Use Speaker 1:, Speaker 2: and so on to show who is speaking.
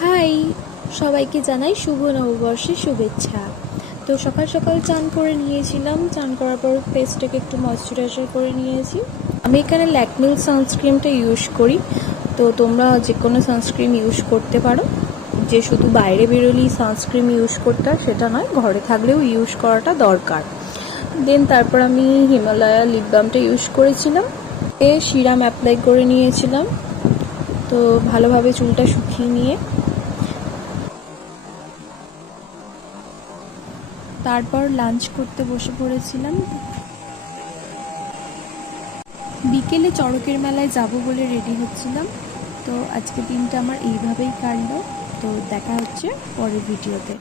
Speaker 1: High. সবাইকে জানাই শুভ নববর্ষের শুভেচ্ছা। তো সকাল সকাল চান করে নিয়েছিলাম। চান করার পর ফেসটাকে একটু ময়শ্চারাইজার করে নিয়েছি। আমি এখানে ল্যাকমিল সানস্ক্রিনটা ইউজ করি। তো তোমরা যে কোনো সানস্ক্রিন ইউজ করতে পারো। যে শুধু বাইরে বেরোলেই সানস্ক্রিন ইউজ করতে হয়, সেটা নয়, ঘরে থাকলেও ইউজ করাটা দরকার। দেন তারপর আমি হিমালয়া লিপ বামটা ইউজ করেছিলাম। এ সিরাম অ্যাপ্লাই করে নিয়েছিলাম। তো ভালোভাবে চুলটা শুকিয়ে নিয়ে তারপর লাঞ্চ করতে বসে পড়েছিলাম। বিকেলে চড়কের মেলায় যাব বলে রেডি হচ্ছিলাম। তো আজকে দিনটা আমার এইভাবেই কাটলো। তো দেখা হচ্ছে পরের ভিডিওতে।